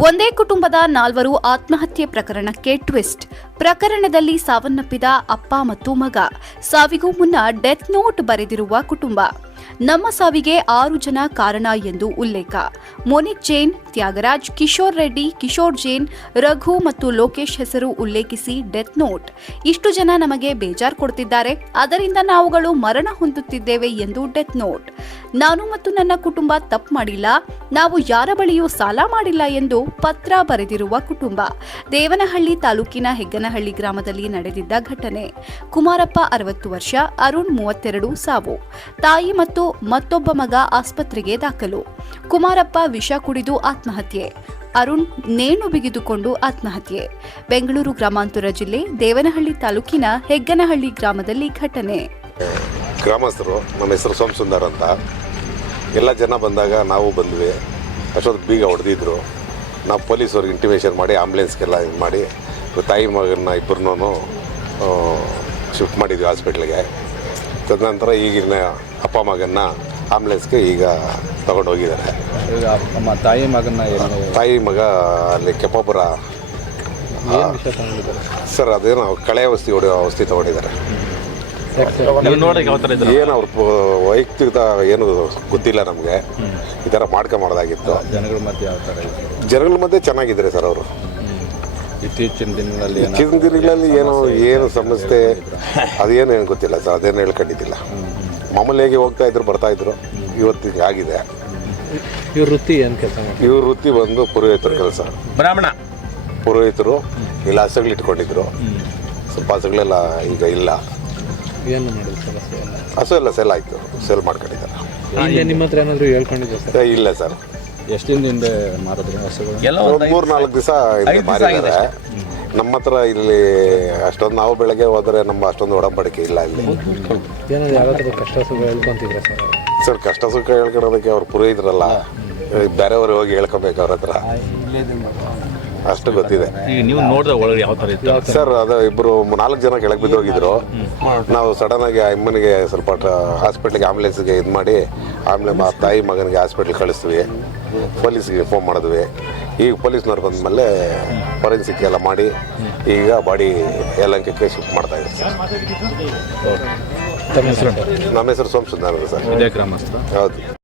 ಒಂದೇ ಕುಟುಂಬದ ನಾಲ್ವರು ಆತ್ಮಹತ್ಯೆ ಪ್ರಕರಣಕ್ಕೆ ಟ್ವಿಸ್ಟ್. ಪ್ರಕರಣದಲ್ಲಿ ಸಾವನ್ನಪ್ಪಿದ ಅಪ್ಪ ಮತ್ತು ಮಗ. ಸಾವಿಗೂ ಮುನ್ನ ಡೆತ್ ನೋಟ್ ಬರೆದಿರುವ ಕುಟುಂಬ. ನಮ್ಮ ಸಾವಿಗೆ ಆರು ಜನ ಕಾರಣ ಎಂದು ಉಲ್ಲೇಖ. ಮೋನಿಕ್ ಜೈನ್, ತ್ಯಾಗರಾಜ್, ಕಿಶೋರ್ ರೆಡ್ಡಿ, ಕಿಶೋರ್ ಜೈನ್, ರಘು ಮತ್ತು ಲೋಕೇಶ್ ಹೆಸರು ಉಲ್ಲೇಖಿಸಿ ಡೆತ್ ನೋಟ್. ಇಷ್ಟು ಜನ ನಮಗೆ ಬೇಜಾರ್ ಕೊಡ್ತಿದ್ದಾರೆ. ಅದರಿಂದ ನಾವುಗಳು ಮರಣ ಹೊಂದುತ್ತಿದ್ದೇವೆ ಎಂದು ಡೆತ್ ನೋಟ್. ನಾನು ಮತ್ತು ನನ್ನ ಕುಟುಂಬ ತಪ್ಪು ಮಾಡಿಲ್ಲ. ನಾವು ಯಾರ ಬಳಿಯೂ ಸಾಲ ಮಾಡಿಲ್ಲ ಎಂದು ಪತ್ರ ಬರೆದಿರುವ ಕುಟುಂಬ. ದೇವನಹಳ್ಳಿ ತಾಲೂಕಿನ ಹೆಗ್ಗನಹಳ್ಳಿ ಗ್ರಾಮದಲ್ಲಿ ನಡೆದಿದ್ದ ಘಟನೆ. ಕುಮಾರಪ್ಪ ಅರವತ್ತು ವರ್ಷ, ಅರುಣ್ ಮೂವತ್ತೆರಡು ಸಾವು. ತಾಯಿ ಮತ್ತು ಮತ್ತೊಬ್ಬ ಮಗ ಆಸ್ಪತ್ರೆಗೆ ದಾಖಲು. ಕುಮಾರಪ್ಪ ವಿಷ ಕುಡಿದು ಆತ್ಮಹತ್ಯೆ. ಅರುಣ್ ನೇಣು ಬಿಗಿದುಕೊಂಡು ಆತ್ಮಹತ್ಯೆ. ಬೆಂಗಳೂರು ಗ್ರಾಮಾಂತರ ಜಿಲ್ಲೆ ದೇವನಹಳ್ಳಿ ತಾಲೂಕಿನ ಹೆಗ್ಗನಹಳ್ಳಿ ಗ್ರಾಮದಲ್ಲಿ ಘಟನೆ. ಗ್ರಾಮಸ್ಥರು, ನಮ್ಮ ಹೆಸರು ಸೋಮಸುಂದರ್ ಅಂತ. ಎಲ್ಲ ಜನ ಬಂದಾಗ ನಾವು ಬಂದ್ವಿ. ಅಷ್ಟೊಂದು ಬೀಗ ಹೊಡೆದಿದ್ರು. ನಾವು ಪೊಲೀಸವ್ರಿಗೆ ಇಂಟಿಮೇಷನ್ ಮಾಡಿ ಆಂಬುಲೆನ್ಸ್ಗೆಲ್ಲ ಇದು ಮಾಡಿ ತಾಯಿ ಮಗನ ಇಬ್ಬರನ್ನೂ ಶಿಫ್ಟ್ ಮಾಡಿದ್ವಿ ಹಾಸ್ಪಿಟ್ಲಿಗೆ ತದನಂತರ ಈಗಿನ ಅಪ್ಪ ಮಗನ್ನ ಆಂಬುಲೆನ್ಸ್ಗೆ ಈಗ ತಗೊಂಡೋಗಿದ್ದಾರೆ ಈಗ ನಮ್ಮ ತಾಯಿ ಮಗನ ಏನು? ತಾಯಿ ಮಗ ಅಲ್ಲಿ ಕೆಪಾಪುರ ಏನು ವಿಷಯ ತಗೊಂಡಿದ್ದಾರೆ? ಸರ್ ಅದೇನೋ ಕಳೆ ಔಷಧಿ ಹೊಡೆಯೋ ಔಷಧಿ ತಗೊಂಡಿದ್ದಾರೆ. ನೀವು ನೋಡಿ ಯಾವ ಥರ ಇದ್ರು ಏನು ಅವ್ರ ಪ- ವೈಯಕ್ತಿಕ ಏನು ಗೊತ್ತಿಲ್ಲ ನಮಗೆ. ಈ ಥರ ಮಾಡ್ಕೊಂಬಾರ್ದಾಗಿತ್ತು ಜನಗಳ ಮಧ್ಯೆ ಯಾವ ಥರ ಇದೆ? ಜನಗಳ ಮಧ್ಯೆ ಚೆನ್ನಾಗಿದ್ದಾರೆ ಸರ್ ಅವರು. ಇತ್ತೀಚಿನ ದಿನಗಳಲ್ಲಿ ಏನಾದ್ರು ಇತ್ತೀಚಿನ ದಿನಗಳಲ್ಲಿ ಏನೋ ಏನು ಸಮಸ್ಯೆ ಅದೇನು ಏನು ಗೊತ್ತಿಲ್ಲ ಸರ್ ಅದೇನು ಹೇಳ್ಕೊಂಡಿದ್ದಿಲ್ಲ. ಮಾಮೂಲಿಯಾಗಿ ಹೋಗ್ತಾ ಇದ್ರು ಬರ್ತಾ ಇದ್ರು. ಇವತ್ತಿಗೆ ಆಗಿದೆ ಇವ್ರ ವೃತ್ತಿ ಏನು ಕೆಲಸ ಮಾಡ್ತಾರೆ ಇವ್ರ ವೃತ್ತಿ ಬಂದು ಪುರೋಹಿತರ ಕೆಲಸ. ಬ್ರಾಹ್ಮಣ. ಪುರೋಹಿತರು ಇಲ್ಲ ಹಸುಗಳು ಇಟ್ಕೊಂಡಿದ್ರು. ಸ್ವಲ್ಪ ಹಸುಗಳೆಲ್ಲ ಈಗ ಇಲ್ಲ. ಏನು ಮಾಡಿದ್ರು ಸಮಸ್ಯೆ ಎಲ್ಲ? ಹಸು ಎಲ್ಲ ಸೆಲ್ ಆಯಿತು. ಸೆಲ್ ಮಾಡ್ಕೊಂಡಿದ್ದಾರೆ. ಹಿಂದೆ ನಿಮ್ಮ ಹತ್ರ ಏನಾದರೂ ಹೇಳ್ಕೊಂಡಿದ್ದೆ ಸರ್? ಇಲ್ಲ ಸರ್. ಎಷ್ಟು ದಿನದಿಂದ ಮಾರಿದ್ರು ಹಸುಗಳು? ಎಲ್ಲ ಒಂದು ಮೂರು ನಾಲ್ಕು ದಿವಸ ಮಾರಿದ್ದಾರೆ. ನಮ್ಮ ಹತ್ರ ಇಲ್ಲಿ ಅಷ್ಟೊಂದು ನಾವು ಬೆಳಗ್ಗೆ ಹೋದರೆ ನಮ್ಮ ಅಷ್ಟೊಂದು ಒಡಂಬಡಿಕೆ ಇಲ್ಲ ಇಲ್ಲಿ. ಏನಾದ್ರು ಯಾವ ಥರ ಕಷ್ಟ ಸುಖ ಹೇಳ್ಕೊಂತಿದ್ರ ಸರ್ ಸರ್ ಕಷ್ಟ ಸುಖ ಹೇಳ್ಕೊಳೋದಕ್ಕೆ ಅವ್ರು ಪುರೋಹಿತರಲ್ಲ. ಬೇರೆಯವ್ರಿಗೆ ಹೋಗಿ ಹೇಳ್ಕೊಬೇಕು ಅವ್ರ ಹತ್ರ. ಅಷ್ಟು ಗೊತ್ತಿದೆ. ಈಗ ನೀವು ನೋಡಿದ್ರೆ ಒಳಗಡೆ ಯಾವ ಥರ ಇತ್ತು? ಸರ್ ಅದು ಇಬ್ಬರು ನಾಲ್ಕು ಜನ ಕೆಳಗೆ ಬಿದ್ದೋಗಿದ್ರು. ನಾವು ಸಡನ್ ಆಗಿ ಆ ಅಮ್ಮನಿಗೆ ಸ್ವಲ್ಪ ಹಾಸ್ಪಿಟ್ಲಿಗೆ ಆಂಬುಲೆನ್ಸ್ಗೆ ಇದು ಮಾಡಿ ಆಮೇಲೆ ಮಾ ತಾಯಿ ಮಗನಿಗೆ ಹಾಸ್ಪಿಟ್ಲ್ ಕಳಿಸ್ತೀವಿ ಪೊಲೀಸ್ಗೆ ಫೋನ್ ಮಾಡಿದ್ವಿ. ಈಗ ಪೊಲೀಸ್ನವ್ರು ಬಂದಮೇಲೆ ಫೊರೆನ್ಸಿಕ್ ಎಲ್ಲ ಮಾಡಿ ಈಗ ಬಾಡಿ ಯಲಂಕಕ್ಕೆ ಶಿಫ್ಟ್ ಮಾಡ್ತಾ ಇದ್ದೀವಿ ಸರ್. ನಮ್ಮ ಹೆಸರು ಸೋಮಸುಂದರ್ ಸರ್. ಗ್ರಾಮಸ್ಥರು ಹೌದು.